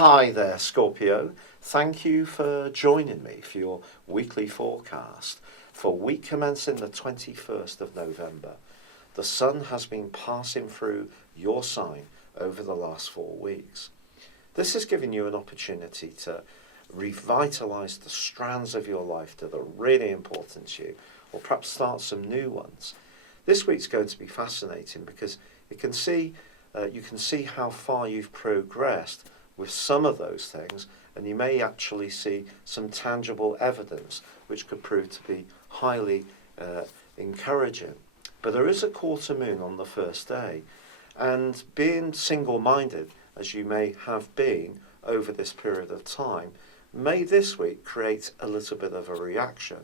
Hi there, Scorpio. Thank you for joining me for your weekly forecast for week commencing the 21st of November. The sun has been passing through your sign over the last 4 weeks. This has given you an opportunity to revitalise the strands of your life that are really important to you, or perhaps start some new ones. This week's going to be fascinating because you can see how far you've progressed with some of those things, and you may actually see some tangible evidence which could prove to be highly encouraging. But there is a quarter moon on the first day, and being single-minded, as you may have been over this period of time, may this week create a little bit of a reaction.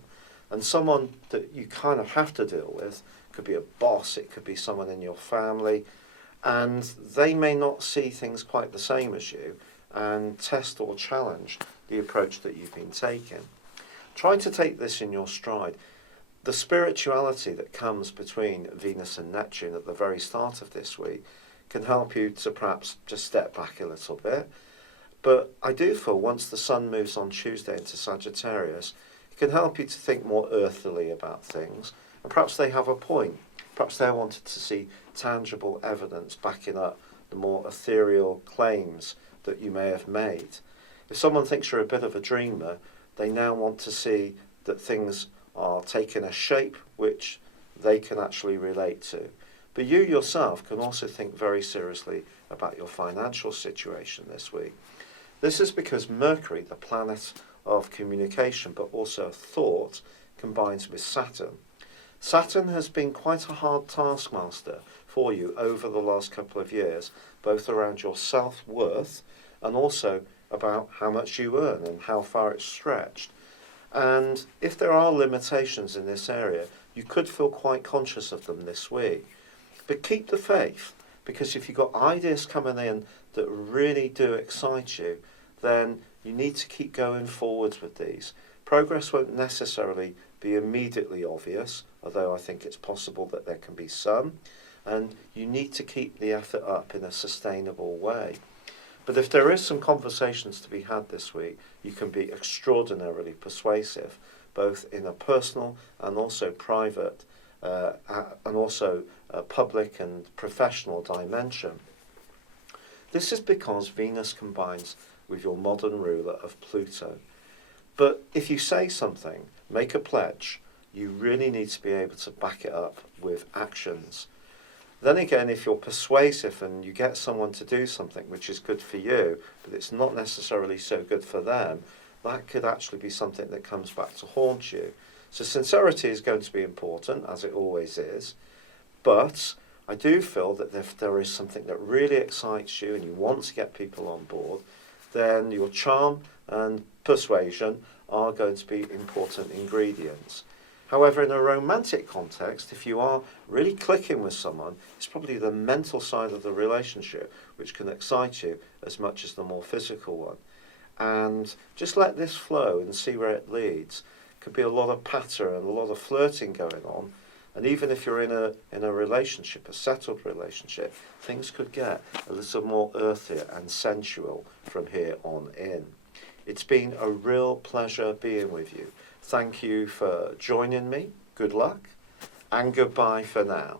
And someone that you kind of have to deal with, could be a boss, it could be someone in your family, and they may not see things quite the same as you and test or challenge the approach that you've been taking. Try to take this in your stride. The spirituality that comes between Venus and Neptune at the very start of this week can help you to perhaps just step back a little bit. But I do feel once the sun moves on Tuesday into Sagittarius, it can help you to think more earthily about things. And perhaps they have a point. Perhaps they wanted to see tangible evidence backing up the more ethereal claims that you may have made. If someone thinks you're a bit of a dreamer, they now want to see that things are taking a shape which they can actually relate to. But you yourself can also think very seriously about your financial situation this week. This is because Mercury, the planet of communication but also thought, combines with Saturn. Saturn has been quite a hard taskmaster for you over the last couple of years, both around your self-worth and also about how much you earn and how far it's stretched. And if there are limitations in this area, you could feel quite conscious of them this week. But keep the faith, because if you've got ideas coming in that really do excite you, then you need to keep going forwards with these. Progress won't necessarily be immediately obvious, although I think it's possible that there can be some, and you need to keep the effort up in a sustainable way. But if there is some conversations to be had this week, you can be extraordinarily persuasive, both in a personal and also private, and also a public and professional dimension. This is because Venus combines with your modern ruler of Pluto. But if you say something, make a pledge, you really need to be able to back it up with actions. Then again, if you're persuasive and you get someone to do something which is good for you, but it's not necessarily so good for them, that could actually be something that comes back to haunt you. So sincerity is going to be important, as it always is, but I do feel that if there is something that really excites you and you want to get people on board, then your charm and persuasion are going to be important ingredients. However, in a romantic context, if you are really clicking with someone, it's probably the mental side of the relationship which can excite you as much as the more physical one. And just let this flow and see where it leads. Could be a lot of patter and a lot of flirting going on. And even if you're in a relationship, a settled relationship, things could get a little more earthier and sensual from here on in. It's been a real pleasure being with you. Thank you for joining me. Good luck and goodbye for now.